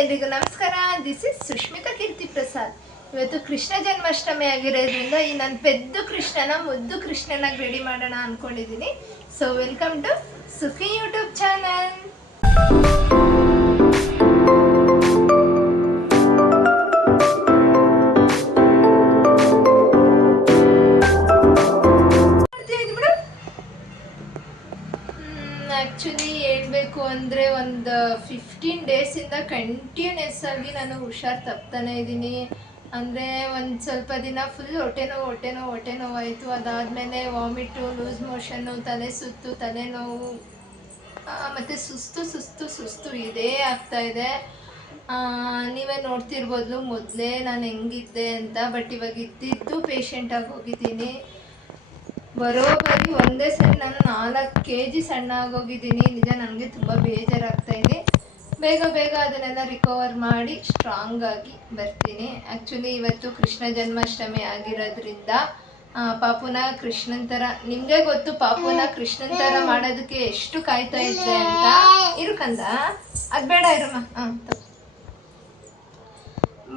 ಎಲ್ರಿಗೂ ನಮಸ್ಕಾರ. This is Sushmita Keerthi Prasad. ಇವತ್ತು ಕೃಷ್ಣ ಜನ್ಮಾಷ್ಟಮಿ ಆಗಿರೋದ್ರಿಂದ ಈ ನನ್ನ ಪೆದ್ದು ಕೃಷ್ಣನ ಮುದ್ದು ಕೃಷ್ಣನಾಗಿ ರೆಡಿ ಮಾಡೋಣ ಅನ್ಕೊಂಡಿದ್ದೀನಿ so welcome to Sukhi YouTube channel. Actually ಹೇಳ್ಬೇಕು ಅಂದರೆ ಒಂದು ಫಿಫ್ಟೀನ್ ಡೇಸಿಂದ ಕಂಟಿನ್ಯೂಸ್ ಆಗಿ ನಾನು ಹುಷಾರು ತಪ್ತಾನೆ ಇದ್ದೀನಿ. ಅಂದರೆ ಒಂದು ಸ್ವಲ್ಪ ದಿನ ಫುಲ್ ಹೊಟ್ಟೆ ನೋವು ಹೊಟ್ಟೆ ನೋವು ಹೊಟ್ಟೆ ಆಯಿತು ಅದಾದಮೇಲೆ ವಾಮಿಟು ಲೂಸ್ ಮೋಷನ್ನು ತಲೆ ಸುತ್ತು ತಲೆನೋವು ಮತ್ತು ಸುಸ್ತು ಸುಸ್ತು ಸುಸ್ತು ಇದೇ ಆಗ್ತಾ ಇದೆ. ಆ, ನೀವೇ ನೋಡ್ತಿರ್ಬೋದು ಮೊದಲೇ ನಾನು ಹೆಂಗಿದ್ದೆ ಅಂತ ಬಟ್ ಇವಾಗ ಇದ್ದಿದ್ದು ಪೇಷಂಟಾಗಿ ಹೋಗಿದ್ದೀನಿ. ಬರೋಬರಿ ಒಂದೇ ಸರಿ ನಾನು ನಾಲ್ಕು ಕೆ ಜಿ ಸಣ್ಣ ಆಗೋಗಿದ್ದೀನಿ ನಿಜ ನನಗೆ ತುಂಬ ಬೇಜಾರಾಗ್ತಾ ಇದೆ ಬೇಗ ಬೇಗ ಅದನ್ನೆಲ್ಲ ರಿಕವರ್ ಮಾಡಿ ಸ್ಟ್ರಾಂಗ್ ಆಗಿ ಬರ್ತೀನಿ. ಆ್ಯಕ್ಚುಲಿ ಇವತ್ತು ಕೃಷ್ಣ ಜನ್ಮಾಷ್ಟಮಿ ಆಗಿರೋದ್ರಿಂದ ಪಾಪುನ ಕೃಷ್ಣನ್ ಥರ ನಿಮಗೆ ಗೊತ್ತು ಪಾಪುನ ಕೃಷ್ಣನ್ ಥರ ಮಾಡೋದಕ್ಕೆ ಎಷ್ಟು ಕಾಯ್ತಾ ಇದ್ದೆ ಅಂತ? ಇರು ಕಂದ. ಅದು ಬೇಡ ಇರಮ್ಮ. ಹಾಂ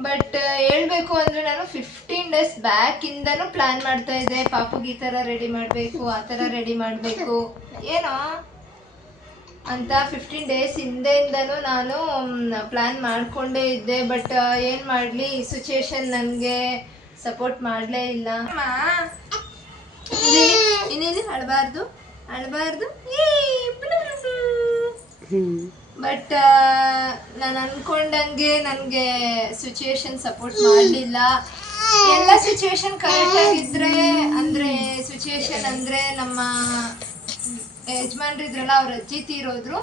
ಬಟ್ ಹೇಳ್ಬೇಕು ಅಂದ್ರೆ ನಾನು ಫಿಫ್ಟೀನ್ ಡೇಸ್ ಬ್ಯಾಕ್ ಪ್ಲ್ಯಾನ್ ಮಾಡ್ತಾ ಇದ್ದೆ. ಪಾಪುಗೆ ಈ ತರ ರೆಡಿ ಮಾಡಬೇಕು, ಆ ಥರ ರೆಡಿ ಮಾಡಬೇಕು. ಏನೋ? ಅಂತ ಫಿಫ್ಟೀನ್ ಡೇಸ್ ಹಿಂದೆಯಿಂದನೂ ನಾನು ಪ್ಲ್ಯಾನ್ ಮಾಡ್ಕೊಂಡೇ ಇದ್ದೆ. ಬಟ್ ಏನು ಮಾಡಲಿ? ಸಿಚುಯೇಷನ್ ನನಗೆ ಸಪೋರ್ಟ್ ಮಾಡಲೇ ಇಲ್ಲ. ಇನ್ನೇನು? ಅಳಬಾರ್ದು? ಅಳಬಾರ್ದು? ಬಟ್ ನಾನು ಅನ್ಕೊಂಡಂಗೆ ನನಗೆ ಸಿಚುಯೇಷನ್ ಸಪೋರ್ಟ್ ಮಾಡಲಿಲ್ಲ. ಎಲ್ಲ ಸಿಚುಯೇಷನ್ ಕರೆಕ್ಟ್ ಆಗಿದ್ರೆ ಅಂದ್ರೆ ಸಿಚುಯೇಷನ್ ಅಂದ್ರೆ ನಮ್ಮ ಯಜಮಾನ್ರು ಇದ್ರಲ್ಲ ಅವ್ರ ಅಜ್ಜಿ ತೀರೋದ್ರು.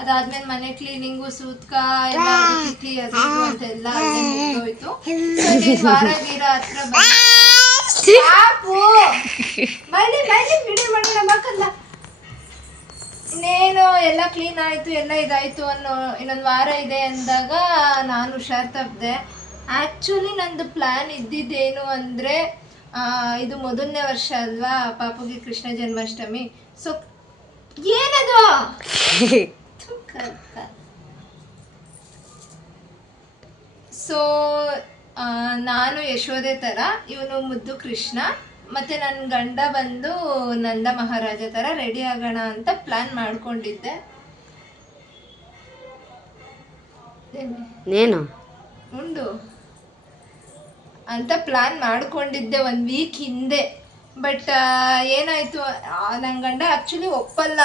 ಅದಾದ್ಮೇಲೆ ಮನೆ ಕ್ಲೀನಿಂಗು ಸೂತ್ಕ ಎಲ್ಲ ಅತಿಥಿ ಅದು ಇನ್ನೇನ್ ವಾರ ಗೀರ ಹತ್ರ ಬಂದು ವಿಡಿಯೋ ಮಾಡೋಣ ಇನ್ನೇನು ಎಲ್ಲ ಕ್ಲೀನ್ ಆಯಿತು, ಎಲ್ಲ ಇದಾಯಿತು ಅನ್ನೋ ಇನ್ನೊಂದು ವಾರ ಇದೆ ಅಂದಾಗ ನಾನು ಹುಷಾರ್ ತಪ್ಪಿದೆ ಆ್ಯಕ್ಚುಲಿ ನಂದು ಪ್ಲ್ಯಾನ್ ಇದ್ದಿದ್ದೇನು ಅಂದರೆ ಇದು ಮೊದಲನೇ ವರ್ಷ ಅಲ್ವಾ, ಪಾಪುಗೆ ಕೃಷ್ಣ ಜನ್ಮಾಷ್ಟಮಿ. ಸೊ ಏನದು? ಸೊ ನಾನು ಯಶೋದೆ ಥರ ಇವನು ಮುದ್ದು ಕೃಷ್ಣ. ಮತ್ತೆ ನನ್ನ ಗಂಡ ಬಂದು ನಂದ ಮಹಾರಾಜ ಥರ ರೆಡಿ ಆಗೋಣ ಅಂತ ಪ್ಲಾನ್ ಮಾಡ್ಕೊಂಡಿದ್ದೆ. ಏನು? ಉಂಡು. ಅಂತ ಪ್ಲಾನ್ ಮಾಡ್ಕೊಂಡಿದ್ದೆ ಒಂದು ವೀಕ್ ಹಿಂದೆ. ಬಟ್ ಏನಾಯ್ತು ನನ್ನ ಗಂಡ ಆಕ್ಚುಲಿ ಒಪ್ಪಲ್ಲ.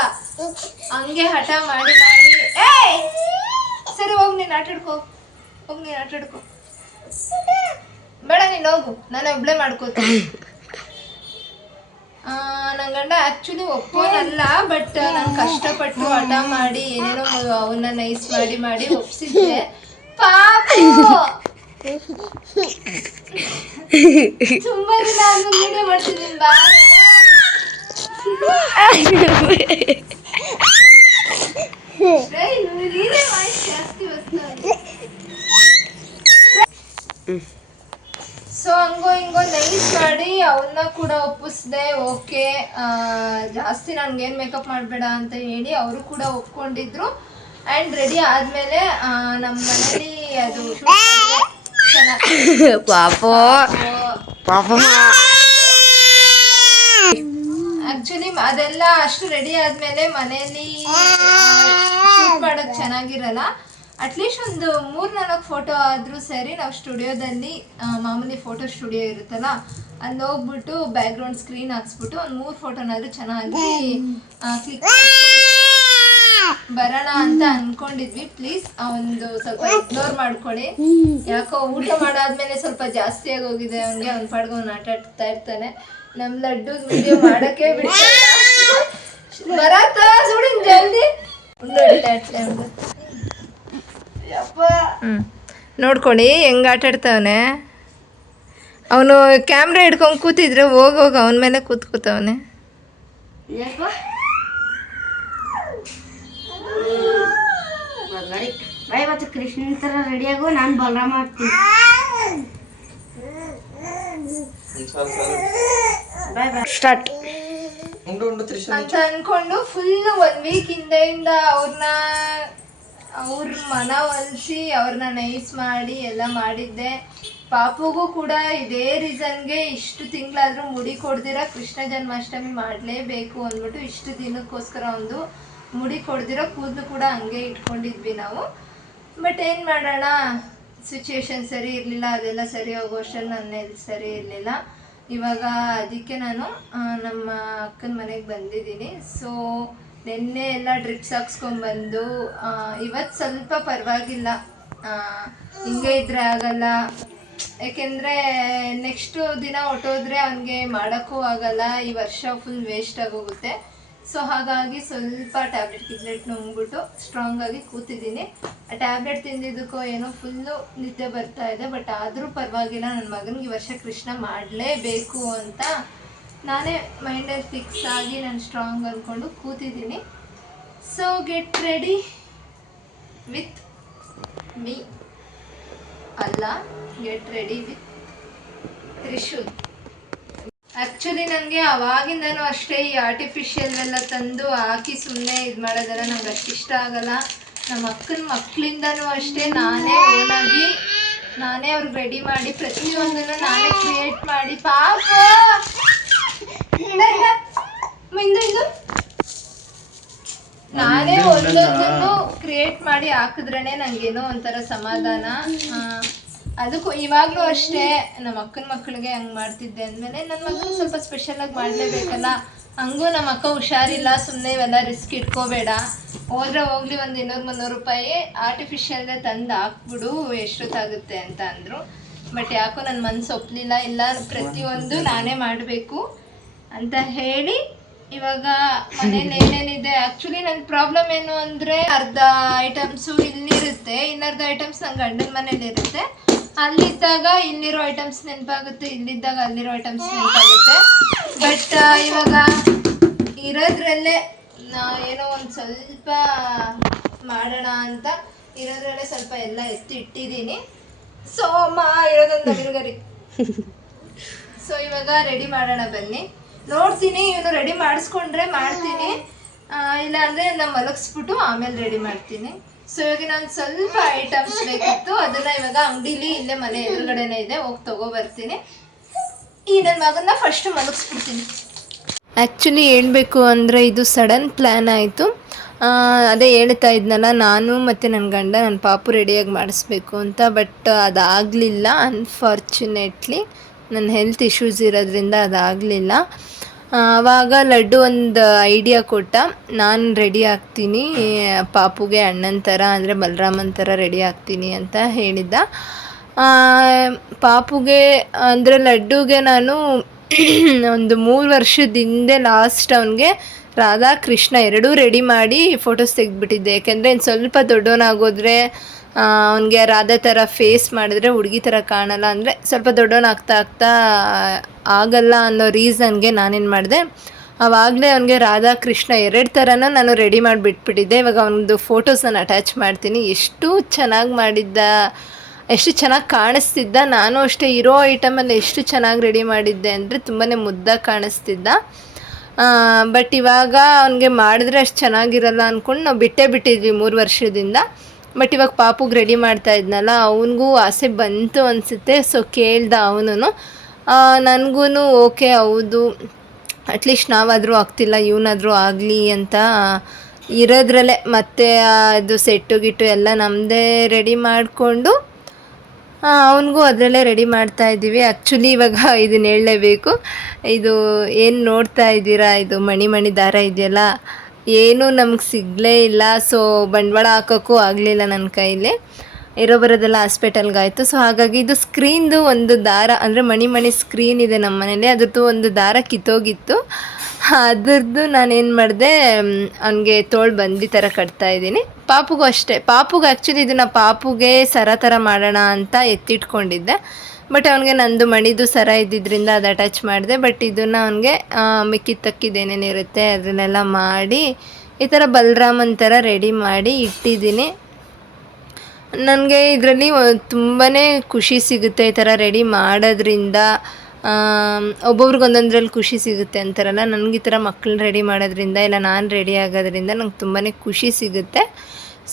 ಹಂಗೆ ಹಠ ಮಾಡಿ ಮಾಡಿ. ಏಯ್! ಸರಿ ಹೋಗಿ ನೀನು ಆಟಾಡ್ಕೋ. ಹೋಗಿ ನೀನು ಆಟಾಡ್ಕೋ. ಬೇಡ ನೀನು ಹೋಗು. ನಾನು ಒಬ್ಳೆ ಮಾಡ್ಕೋತೀನಿ. ನನ್ನ ಗಂಡ ಆ್ಯಕ್ಚುಲಿ ಒಪ್ಪೋನಲ್ಲ ಬಟ್ ನಾನು ಕಷ್ಟಪಟ್ಟು ಹಠ ಮಾಡಿ ಏನೇನೋ ಅವನ್ನ ನೈಸ್ ಮಾಡಿ ಮಾಡಿ ಒಪ್ಸಿದ್ದೆ. ಪಾಪು! ತುಂಬಾ ದಿನ ಆದ್ಮೇಲೆ ಮಾಡ್ತಿದ್ದೀನಿ ಬಾ. ಸೊ ಹಂಗೋ ಹಿಂಗೋ ನೈಸ್ ಮಾಡಿ ಅವನ್ನ ಕೂಡ ಒಪ್ಪಿಸ್ದೆ ಓಕೆ ಜಾಸ್ತಿ ನನ್ಗೇನು ಮೇಕಪ್ ಮಾಡಬೇಡ ಅಂತ ಹೇಳಿ ಅವರು ಕೂಡ ಒಪ್ಕೊಂಡಿದ್ರು. ಆ್ಯಂಡ್ ರೆಡಿ ಆದಮೇಲೆ ನಮ್ಮ ಮನೇಲಿ ಅದು ಪಾಪ. ಆಕ್ಚುಲಿ ಅದೆಲ್ಲ ಅಷ್ಟು ರೆಡಿ ಆದ್ಮೇಲೆ ಮನೆಯಲ್ಲಿ ಶೂಟ್ ಮಾಡೋದು ಚೆನ್ನಾಗಿರಲ್ಲ. ಅಟ್ಲೀಸ್ಟ್ ಒಂದು ಮೂರ್ ನಾಲ್ಕು ಫೋಟೋ ಆದ್ರೂ ಸರಿ ನಾವು ಸ್ಟುಡಿಯೋದಲ್ಲಿ ಮಾಮೂಲಿ ಫೋಟೋ ಸ್ಟುಡಿಯೋ ಇರುತ್ತಲ್ಲ ಅಲ್ಲಿ ಹೋಗ್ಬಿಟ್ಟು ಬ್ಯಾಕ್ ಗ್ರೌಂಡ್ ಸ್ಕ್ರೀನ್ ಹಾಕ್ಸ್ಬಿಟ್ಟು ಒಂದು ಮೂರು ಫೋಟೋನಾದ್ರೂ ಚೆನ್ನಾಗಿ ಕ್ಲಿಕ್ ಬರೋಣ ಅಂತ ಅನ್ಕೊಂಡಿದ್ವಿ. ಪ್ಲೀಸ್ ಒಂದು ಸ್ವಲ್ಪ ಎಕ್ಸ್ಪ್ಲೋರ್ ಮಾಡ್ಕೊಳ್ಳಿ. ಯಾಕೋ ಊಟ ಮಾಡಾದ್ಮೇಲೆ ಸ್ವಲ್ಪ ಜಾಸ್ತಿ ಹೋಗಿದೆ ಅವ್ನಿಗೆ ಅವ್ನ ಪಾಡ್ಗೆ ಅವ್ನು ಆಟ ಆಡ್ತಾ ಇರ್ತಾನೆ. ನಮ್ ಲಡ್ಡು ವಿಡಿಯೋ ಮಾಡಕ್ಕೆ ಬಿಡಿ ಬರಾತ ಸುಡಿನ್ ಜಲ್ದಿ. ಉಂಡು ಹ್ಮ್. ನೋಡ್ಕೊಳ್ಳಿ ಹೆಂಗ್ ಆಟ ಆಡ್ತಾವನೆ. ಅವನು ಕ್ಯಾಮ್ರಾ ಹಿಡ್ಕೊಂಡು ಕೂತಿದ್ರೆ ಹೋಗ್ ಹೋಗ ಅವನ ಮೇಲೆ ಕೂತ್ಕೋತಾವನೆ ಬೈ ಇವತ್ತು ಕೃಷ್ಣನ್ ತರ ರೆಡಿ ಆಗು ನಾನು ಬಲರಾಮ ಆಗ್ತೀನಿ. ಬಾಯ್ ಬಾಯ್ ಸ್ಟಾರ್ಟ್ ಉಂಡು ಉಂಡು ತ್ರಿಶೂಲ್ ಅಂತ ಅನ್ಕೊಂಡು ಫುಲ್ ಒನ್ ವೀಕ್ ಹಿಂದೆಯಿಂದ ಅವ್ರನ್ನ ಅವ್ರ ಮನ ಒಲಿಸಿ ಅವ್ರನ್ನ ನೈಸ್ ಮಾಡಿ ಎಲ್ಲ ಮಾಡಿದ್ದೆ. ಪಾಪುಗೂ ಕೂಡ ಇದೇ ರೀಸನ್ಗೆ ಇಷ್ಟು ತಿಂಗಳಾದರೂ ಮುಡಿ ಕೊಡ್ದಿರ ಕೃಷ್ಣ ಜನ್ಮಾಷ್ಟಮಿ ಮಾಡಲೇಬೇಕು ಅಂದ್ಬಿಟ್ಟು ಇಷ್ಟು ದಿನಕ್ಕೋಸ್ಕರ ಒಂದು ಮುಡಿ ಕೊಡ್ದಿರೋ ಕೂದಲು ಕೂಡ ಹಂಗೆ ಇಟ್ಕೊಂಡಿದ್ವಿ ನಾವು. ಬಟ್ ಏನು ಮಾಡೋಣ? ಸಿಚುಯೇಷನ್ ಸರಿ ಇರಲಿಲ್ಲ, ಅದೆಲ್ಲ ಸರಿ ಹೋಗೋ ಅಷ್ಟರಲ್ಲಿ ನನ್ನ ಸರಿ ಇರಲಿಲ್ಲ. ಇವಾಗ ಅದಕ್ಕೆ ನಾನು ನಮ್ಮ ಅಕ್ಕನ ಮನೆಗೆ ಬಂದಿದ್ದೀನಿ. ಸೊ ನಿನ್ನೆ ಎಲ್ಲ ಡ್ರಿಪ್ಸ್ ಹಾಕ್ಸ್ಕೊಂಬಂದು ಇವತ್ತು ಸ್ವಲ್ಪ ಪರವಾಗಿಲ್ಲ. ಹಿಂಗೆ ಇದ್ರೆ ಆಗಲ್ಲ. ಯಾಕೆಂದರೆ ನೆಕ್ಸ್ಟು ದಿನ ಹೊಟ್ಟೋದ್ರೆ ಅವನಿಗೆ ಮಾಡೋಕ್ಕೂ ಆಗಲ್ಲ. ಈ ವರ್ಷ ಫುಲ್ ವೇಸ್ಟ್ ಆಗೋಗುತ್ತೆ. ಸೊ ಹಾಗಾಗಿ ಸ್ವಲ್ಪ ಟ್ಯಾಬ್ಲೆಟ್ ಕಿಬ್ಲೆಟ್ ನುಂಗ್ಬಿಟ್ಟು ಸ್ಟ್ರಾಂಗ್ ಆಗಿ ಕೂತಿದ್ದೀನಿ. ಆ ಟ್ಯಾಬ್ಲೆಟ್ ತಿಂದಿದ್ದಕ್ಕೋ ಏನೋ ಫುಲ್ಲು ನಿದ್ದೆ ಬರ್ತಾ ಇದೆ. ಬಟ್ ಆದರೂ ಪರವಾಗಿಲ್ಲ. ನನ್ನ ಮಗನಿಗೆ ಈ ವರ್ಷ ಕೃಷ್ಣ ಮಾಡಲೇಬೇಕು ಅಂತ ನಾನೇ ಮೈಂಡಲ್ಲಿ ಫಿಕ್ಸ್ ಆಗಿ ನಾನು ಸ್ಟ್ರಾಂಗ್ ಅಂದ್ಕೊಂಡು ಕೂತಿದ್ದೀನಿ. So get ready with me ಅಲ್ಲ get ready with Trishul actually ನನಗೆ ಅವಾಗಿಂದನೂ ಅಷ್ಟೇ ಈ ಆರ್ಟಿಫಿಷಿಯಲ್ ಎಲ್ಲ ತಂದು ಹಾಕಿ ಸುಮ್ಮನೆ ಇದು ಮಾಡೋದೆಲ್ಲ ನಂಗೆ ಅಷ್ಟು ಇಷ್ಟ ಆಗಲ್ಲ. ನಮ್ಮ ಅಕ್ಕನ ಮಕ್ಕಳಿಂದನೂ ಅಷ್ಟೇ ನಾನೇ ಓನಾಗಿ ನಾನೇ ಅವ್ರಿಗೆ ರೆಡಿ ಮಾಡಿ ಪ್ರತಿಯೊಂದನ್ನು ನಾನೇ ಕ್ರಿಯೇಟ್ ಮಾಡಿ. ಪಾಪ! ಇಲ್ಲ, ಇಲ್ಲ. ಮಿಂದು, ಇಂದು. ನಾನೇ ಒಂದೊಂದನ್ನು ಕ್ರಿಯೇಟ್ ಮಾಡಿ ಹಾಕಿದ್ರೇನೆ ನಂಗೇನೋ ಒಂಥರ ಸಮಾಧಾನ. ಅದಕ್ಕೂ ಇವಾಗ್ಲೂ ಅಷ್ಟೇ ನಮ್ಮ ಅಕ್ಕನ ಮಕ್ಕಳಿಗೆ ಹಂಗ್ ಮಾಡ್ತಿದ್ದೆ ಅಂದ್ಮೇಲೆ ನನ್ನ ಮಗನ ಸ್ವಲ್ಪ ಸ್ಪೆಷಲ್ ಆಗಿ ಮಾಡ್ಲೇಬೇಕಲ್ಲ. ಹಂಗೂ ನಮ್ಮ ಅಕ್ಕ ಹುಷಾರಿಲ್ಲ ಸುಮ್ಮನೆ ಇವೆಲ್ಲ ರಿಸ್ಕ್ ಇಟ್ಕೋಬೇಡ. ಹೋದ್ರೆ ಹೋಗ್ಲಿ ಒಂದು ಇನ್ನೂರು ಮುನ್ನೂರು ರೂಪಾಯಿ ಆರ್ಟಿಫಿಷಿಯಲ್ ತಂದು ಹಾಕ್ಬಿಡು ಎಷ್ಟೊತ್ತಾಗುತ್ತೆ ಅಂತ ಅಂದ್ರು. ಬಟ್ ಯಾಕೋ ನನ್ನ ಮನಸ್ಸು ಒಪ್ಪಲಿಲ್ಲ ಇಲ್ಲ ಪ್ರತಿಯೊಂದು ನಾನೇ ಮಾಡಬೇಕು. ಅಂತ ಹೇಳಿ ಇವಾಗ ಮನೇಲಿ ಏನೇನಿದೆ? ಆಕ್ಚುಲಿ ನನ್ ಪ್ರಾಬ್ಲಮ್ ಏನು ಅಂದ್ರೆ ಅರ್ಧ ಐಟಮ್ಸು ಇಲ್ಲಿರುತ್ತೆ. ಇನ್ನರ್ಧ ಐಟಮ್ಸ್ ನನ್ನ ಗಂಡನ ಮನೇಲಿ ಇರುತ್ತೆ. ಅಲ್ಲಿದ್ದಾಗ ಇಲ್ಲಿರೋ ಐಟಮ್ಸ್ ನೆನಪಾಗುತ್ತೆ. ಇಲ್ಲಿದ್ದಾಗ ಅಲ್ಲಿರೋ ಐಟಮ್ಸ್ ನೆನಪಾಗುತ್ತೆ. ಬಟ್ ಇವಾಗ ಇರೋದ್ರಲ್ಲೇ ನಾ ಏನೋ ಒಂದು ಸ್ವಲ್ಪ ಮಾಡೋಣ ಅಂತ ಇರೋದ್ರಲ್ಲೇ ಸ್ವಲ್ಪ ಎಲ್ಲ ಎತ್ತಿ ಇಟ್ಟಿದ್ದೀನಿ ಸೊ ಅಮ್ಮ ಇರೋದೊಂದು ಸೊ ಇವಾಗ ರೆಡಿ ಮಾಡೋಣ ಬನ್ನಿ. ನೋಡ್ತೀನಿ ಇವನು ರೆಡಿ ಮಾಡಿಸ್ಕೊಂಡ್ರೆ ಮಾಡ್ತೀನಿ. ಇಲ್ಲ ಅಂದ್ರೆ ನಾನು ಮಲಗಿಸ್ಬಿಟ್ಟು ಆಮೇಲೆ ರೆಡಿ ಮಾಡ್ತೀನಿ. ಸೊ ಇವಾಗ ನಾನು ಸ್ವಲ್ಪ ಐಟಮ್ಸ್ ಬೇಕಿತ್ತು. ಅದನ್ನ ಇವಾಗ ಅಂಗಡಿಲಿ ಇಲ್ಲೇ ಮನೆ ಎದುರುಗಡೆನೇ ಇದೆ, ಹೋಗಿ ತಗೋಬರ್ತೀನಿ. ಈ ನನ್ನ ಮಗನ್ನ ಫಸ್ಟ್ ಮಲಗಿಸ್ಬಿಡ್ತೀನಿ. ಆ್ಯಕ್ಚುಲಿ ಹೇಳ್ಬೇಕು ಅಂದರೆ ಇದು ಸಡನ್ ಪ್ಲ್ಯಾನ್ ಆಯಿತು. ಅದೇ ಹೇಳ್ತಾ ಇದ್ನಲ್ಲ, ನಾನು ಮತ್ತು ನನ್ನ ಗಂಡ ನನ್ನ ಪಾಪು ರೆಡಿಯಾಗಿ ಮಾಡಿಸ್ಬೇಕು ಅಂತ ಬಟ್ ಅದಾಗಲಿಲ್ಲ ಅನ್ಫಾರ್ಚುನೇಟ್ಲಿ ನನ್ನ ಹೆಲ್ತ್ ಇಶ್ಯೂಸ್ ಇರೋದ್ರಿಂದ ಅದಾಗಲಿಲ್ಲ. ಆವಾಗ ಲಡ್ಡು ಒಂದು ಐಡಿಯಾ ಕೊಟ್ಟ. ನಾನು ರೆಡಿ ಆಗ್ತೀನಿ. ಪಾಪುಗೆ ಅಣ್ಣನ ಥರ ಅಂದರೆ ಬಲರಾಮನ್ ಥರ ರೆಡಿ ಆಗ್ತೀನಿ ಅಂತ ಹೇಳಿದ್ದ. ಪಾಪುಗೆ ಅಂದರೆ ಲಡ್ಡುಗೆ ನಾನು ಒಂದು ಮೂರು ವರ್ಷದ ಹಿಂದೆ ಲಾಸ್ಟ್ ಅವನಿಗೆ ರಾಧಾ ಕೃಷ್ಣ ಎರಡೂ ರೆಡಿ ಮಾಡಿ ಫೋಟೋಸ್ ತೆಗೆದ್ಬಿಟ್ಟಿದ್ದೆ. ಯಾಕೆಂದರೆ ಇನ್ನು ಸ್ವಲ್ಪ ದೊಡ್ಡವನಾಗೋದ್ರೆ ಅವನಿಗೆ ರಾಧಾ ಥರ ಫೇಸ್ ಮಾಡಿದ್ರೆ ಹುಡುಗಿ ಥರ ಕಾಣಲ್ಲ ಅಂದರೆ ಸ್ವಲ್ಪ ದೊಡ್ಡವನಾಗ್ತಾ ಆಗ್ತಾ ಆಗಲ್ಲ ಅನ್ನೋ ರೀಸನ್ಗೆ ನಾನೇನು ಮಾಡಿದೆ. ಅವಾಗಲೇ ಅವನಿಗೆ ರಾಧಾ ಕೃಷ್ಣ ಎರಡು ಥರನೂ ನಾನು ರೆಡಿ ಮಾಡಿ ಬಿಟ್ಬಿಟ್ಟಿದ್ದೆ. ಇವಾಗ ಅವನದು ಫೋಟೋಸ್ ನಾನು ಅಟ್ಯಾಚ್ ಮಾಡ್ತೀನಿ. ಎಷ್ಟು ಚೆನ್ನಾಗಿ ಮಾಡಿದ್ದ, ಎಷ್ಟು ಚೆನ್ನಾಗಿ ಕಾಣಿಸ್ತಿದ್ದ. ನಾನು ಅಷ್ಟೇ ಇರೋ ಐಟಮಲ್ಲಿ ಎಷ್ಟು ಚೆನ್ನಾಗಿ ರೆಡಿ ಮಾಡಿದ್ದೆ ಅಂದರೆ ತುಂಬಾ ಮುದ್ದಾಗಿ ಕಾಣಿಸ್ತಿದ್ದ. ಬಟ್ ಇವಾಗ ಅವನಿಗೆ ಮಾಡಿದ್ರೆ ಅಷ್ಟು ಚೆನ್ನಾಗಿರಲ್ಲ ಅಂದ್ಕೊಂಡು ನಾವು ಬಿಟ್ಟೇ ಬಿಟ್ಟಿದ್ವಿ ಮೂರು ವರ್ಷದಿಂದ. ಬಟ್ ಇವಾಗ ಪಾಪುಗೆ ರೆಡಿ ಮಾಡ್ತಾ ಇದ್ನಲ್ಲ, ಅವನಿಗೂ ಆಸೆ ಬಂತು ಅನಿಸುತ್ತೆ. ಸೊ ಕೇಳ್ದ ಅವನು ನನಗೂ ಓಕೆ ಹೌದು. ಅಟ್ಲೀಸ್ಟ್ ನಾವಾದರೂ ಆಗ್ತಿಲ್ಲ, ಇವನಾದರೂ ಆಗಲಿ ಅಂತ ಇರೋದ್ರಲ್ಲೇ. ಮತ್ತೆ ಅದು ಸೆಟ್ಟು ಗಿಟ್ಟು ಎಲ್ಲ ನಮ್ಮದೇ ರೆಡಿ ಮಾಡಿಕೊಂಡು ಅವನಿಗೂ ಅದರಲ್ಲೇ ರೆಡಿ ಮಾಡ್ತಾ ಇದ್ದೀವಿ. ಆ್ಯಕ್ಚುಲಿ ಇವಾಗ ಇದನ್ನ ಹೇಳಲೇಬೇಕು. ಇದು ಏನು ನೋಡ್ತಾ ಇದ್ದೀರಾ? ಇದು ಮಣಿ ಮಣಿ ದಾರ ಇದೆಯಲ್ಲ? ಏನೂ ನಮ್ಗೆ ಸಿಗಲೇ ಇಲ್ಲ. ಸೊ ಬಂಡವಾಳ ಹಾಕೋಕ್ಕೂ ಆಗಲಿಲ್ಲ ನನ್ನ ಕೈಲಿ. ಇರೋ ಬರೋದೆಲ್ಲ ಹಾಸ್ಪಿಟಲ್ಗಾಯಿತು. ಸೊ ಹಾಗಾಗಿ ಇದು ಸ್ಕ್ರೀನ್ದು ಒಂದು ದಾರ, ಅಂದರೆ ಮಣಿ ಮಣಿ ಸ್ಕ್ರೀನ್ ಇದೆ ನಮ್ಮ ಮನೇಲಿ. ಅದ್ರದ್ದು ಒಂದು ದಾರ ಕಿತ್ತೋಗಿತ್ತು. ಅದ್ರದ್ದು ನಾನೇನು ಮಾಡಿದೆ ಅವನಿಗೆ ತೋಳು ಬಂದಿ ಥರ ಕಟ್ತಾ ಇದ್ದೀನಿ. ಪಾಪುಗೂ ಅಷ್ಟೇ. ಪಾಪುಗೆ ಆ್ಯಕ್ಚುಲಿ ಇದನ್ನು ಪಾಪುಗೆ ಸರ ಥರ ಮಾಡೋಣ ಅಂತ ಎತ್ತಿಟ್ಕೊಂಡಿದ್ದೆ. ಬಟ್ ಅವನಿಗೆ ನಂದು ಮಣಿದು ಸರ ಇದ್ದಿದ್ದರಿಂದ ಅದು ಅಟ್ಯಾಚ್ ಮಾಡಿದೆ. ಬಟ್ ಇದನ್ನು ಅವನಿಗೆ ಮಿಕ್ಕಿದ ತಕ್ಕಿದ್ದೇನೇನಿರುತ್ತೆ ಅದನ್ನೆಲ್ಲ ಮಾಡಿ, ಈ ಥರ ಬಲರಾಮನ್ ಥರ ರೆಡಿ ಮಾಡಿ ಇಟ್ಟಿದ್ದೀನಿ. ನನಗೆ ಇದರಲ್ಲಿ ತುಂಬಾ ಖುಷಿ ಸಿಗುತ್ತೆ ಈ ಥರ ರೆಡಿ ಮಾಡೋದ್ರಿಂದ. ಒಬ್ಬೊಬ್ರಿಗೆ ಒಂದೊಂದ್ರಲ್ಲಿ ಖುಷಿ ಸಿಗುತ್ತೆ ಅಂತಾರಲ್ಲ, ನನಗೆ ಈ ಥರ ಮಕ್ಕಳನ್ನ ರೆಡಿ ಮಾಡೋದ್ರಿಂದ ಇಲ್ಲ ನಾನು ರೆಡಿ ಆಗೋದ್ರಿಂದ ನಂಗೆ ತುಂಬಾ ಖುಷಿ ಸಿಗುತ್ತೆ.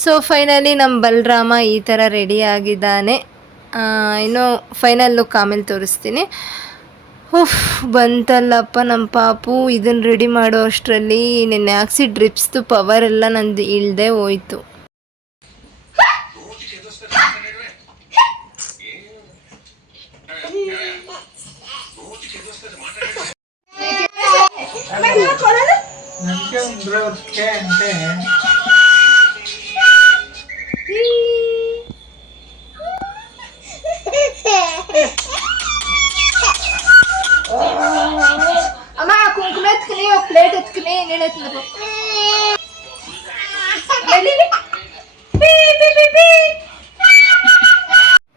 ಸೊ ಫೈನಲಿ ನಮ್ಮ ಬಲರಾಮ ಈ ಥರ ರೆಡಿ ಆಗಿದ್ದಾನೆ. ಇನ್ನು ಫೈನಲ್ ಲುಕ್ ಆಮೇಲೆ ತೋರಿಸ್ತೀನಿ. ಹುಫ್ ಬಂತಲ್ಲಪ್ಪ ನಮ್ಮ ಪಾಪು. ಇದನ್ನು ರೆಡಿ ಮಾಡೋ ಅಷ್ಟರಲ್ಲಿ ನೆನ್ನೆ ಹಾಕ್ಸಿ ಡ್ರಿಪ್ಸ್ದು ಪವರ್ ಎಲ್ಲ ನಂದು ಇಳ್ದೆ ಹೋಯ್ತು. ನನಗೆ ಎತ್ಕನಿ ಪ್ಲೇಟ್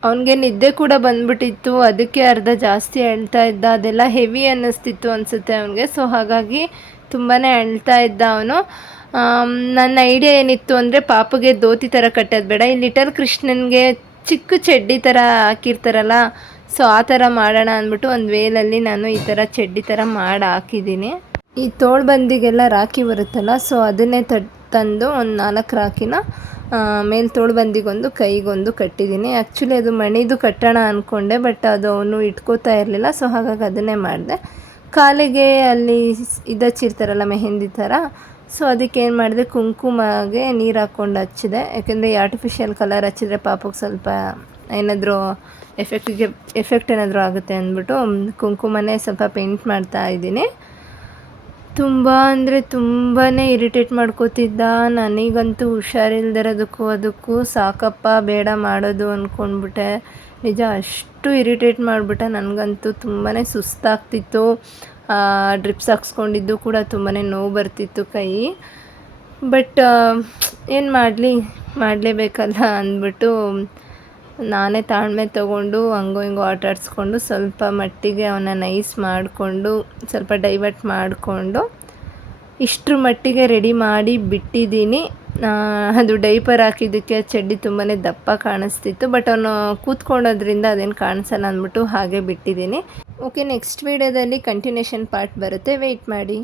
ಅವನಿಗೆ ನಿದ್ದೆ ಕೂಡ ಬಂದ್ಬಿಟ್ಟಿತ್ತು. ಅದಕ್ಕೆ ಅರ್ಧ ಜಾಸ್ತಿ ಅಳ್ತಾ ಇದ್ದ. ಅದೆಲ್ಲ ಹೆವಿ ಅನ್ನಿಸ್ತಿತ್ತು ಅನಿಸುತ್ತೆ ಅವನಿಗೆ. ಸೊ ಹಾಗಾಗಿ ತುಂಬಾ ಅಳ್ತಾ ಇದ್ದ ಅವನು. ನನ್ನ ಐಡಿಯಾ ಏನಿತ್ತು ಅಂದರೆ ಪಾಪಗೆ ಧೋತಿ ಥರ ಕಟ್ಟೋದು ಬೇಡ. ಈ ಲಿಟಲ್ ಕೃಷ್ಣನ್ಗೆ ಚಿಕ್ಕ ಚಡ್ಡಿ ಥರ ಹಾಕಿರ್ತಾರಲ್ಲ ಸೊ ಆ ಥರ ಮಾಡೋಣ ಅಂದ್ಬಿಟ್ಟು ಒಂದು ವೇಲಲ್ಲಿ ನಾನು ಈ ಥರ ಚಡ್ಡಿ ಥರ ಮಾಡಿ ಹಾಕಿದ್ದೀನಿ. ಈ ತೋಳ್ಬಂದಿಗೆಲ್ಲ ರಾಖಿ ಬರುತ್ತಲ್ಲ ಸೊ ಅದನ್ನೇ ತಟ್ ತಂದು ಒಂದು ನಾಲ್ಕು ರಾಖಿನ ಮೇಲೆ ತೋಳ್ಬಂದಿಗೊಂದು ಕೈಗೊಂದು ಕಟ್ಟಿದ್ದೀನಿ. ಆ್ಯಕ್ಚುಲಿ ಅದು ಮಣಿದು ಕಟ್ಟೋಣ ಅಂದ್ಕೊಂಡೆ ಬಟ್ ಅದು ಅವನು ಇಟ್ಕೋತಾ ಇರಲಿಲ್ಲ ಸೊ ಹಾಗಾಗಿ ಅದನ್ನೇ ಮಾಡಿದೆ. ಕಾಲಿಗೆ ಅಲ್ಲಿ ಇದಚ್ಚಿರ್ತಾರಲ್ಲ ಮೆಹಂದಿ ಥರ ಸೊ ಅದಕ್ಕೆ ಏನು ಮಾಡಿದೆ, ಕುಂಕುಮಗೆ ನೀರು ಹಾಕ್ಕೊಂಡು ಹಚ್ಚಿದೆ. ಯಾಕೆಂದರೆ ಆರ್ಟಿಫಿಷಿಯಲ್ ಕಲರ್ ಹಚ್ಚಿದ್ರೆ ಪಾಪಕ್ಕೆ ಸ್ವಲ್ಪ ಏನಾದರೂ ಎಫೆಕ್ಟಿಗೆ ಎಫೆಕ್ಟ್ ಏನಾದರೂ ಆಗುತ್ತೆ ಅಂದ್ಬಿಟ್ಟು, ಕುಂಕುಮನೇ ಸ್ವಲ್ಪ ಪೇಂಟ್ ಮಾಡ್ತಾ ಇದ್ದೀನಿ. ತುಂಬ ಅಂದರೆ ತುಂಬಾ ಇರಿಟೇಟ್ ಮಾಡ್ಕೋತಿದ್ದ. ನನಗಂತೂ ಹುಷಾರಿಲ್ದಿರೋದಕ್ಕೂ ಅದಕ್ಕೂ ಸಾಕಪ್ಪ, ಬೇಡ ಮಾಡೋದು ಅಂದ್ಕೊಂಡ್ಬಿಟ್ಟೆ ನಿಜ ಅಷ್ಟು ಇರಿಟೇಟ್ ಮಾಡಿಬಿಟ್ಟೆ. ನನಗಂತೂ ತುಂಬಾ ಸುಸ್ತಾಗ್ತಿತ್ತು. ಡ್ರಿಪ್ಸ್ ಹಾಕ್ಸ್ಕೊಂಡಿದ್ದು ಕೂಡ ತುಂಬಾ ನೋವು ಬರ್ತಿತ್ತು ಕೈ. ಬಟ್ ಏನು ಮಾಡಲಿ? ಮಾಡಲೇಬೇಕಲ್ಲ ಅಂದ್ಬಿಟ್ಟು ನಾನೇ ತಾಳ್ಮೆ ತೊಗೊಂಡು ಹಂಗೋ ಹಿಂಗೋ ಆಟ ಆಡಿಸ್ಕೊಂಡು ಸ್ವಲ್ಪ ಮಟ್ಟಿಗೆ ಅವನ್ನ ನೈಸ್ ಮಾಡಿಕೊಂಡು, ಸ್ವಲ್ಪ ಡೈವರ್ಟ್ ಮಾಡಿಕೊಂಡು ಇಷ್ಟರ ಮಟ್ಟಿಗೆ ರೆಡಿ ಮಾಡಿ ಬಿಟ್ಟಿದ್ದೀನಿ. ಅದು ಡೈಪರ್ ಹಾಕಿದ್ದಕ್ಕೆ ಚಡ್ಡಿ ತುಂಬಾ ದಪ್ಪ ಕಾಣಿಸ್ತಿತ್ತು ಬಟ್ ಅವನು ಕೂತ್ಕೊಂಡೋದ್ರಿಂದ ಅದೇನು ಕಾಣಿಸಲ್ಲ ಅಂದ್ಬಿಟ್ಟು ಹಾಗೆ ಬಿಟ್ಟಿದ್ದೀನಿ. ಓಕೆ ನೆಕ್ಸ್ಟ್ ವೀಡಿಯೋದಲ್ಲಿ ಕಂಟಿನ್ಯೂಷನ್ ಪಾರ್ಟ್ ಬರುತ್ತೆ. ವೆಯ್ಟ್ ಮಾಡಿ.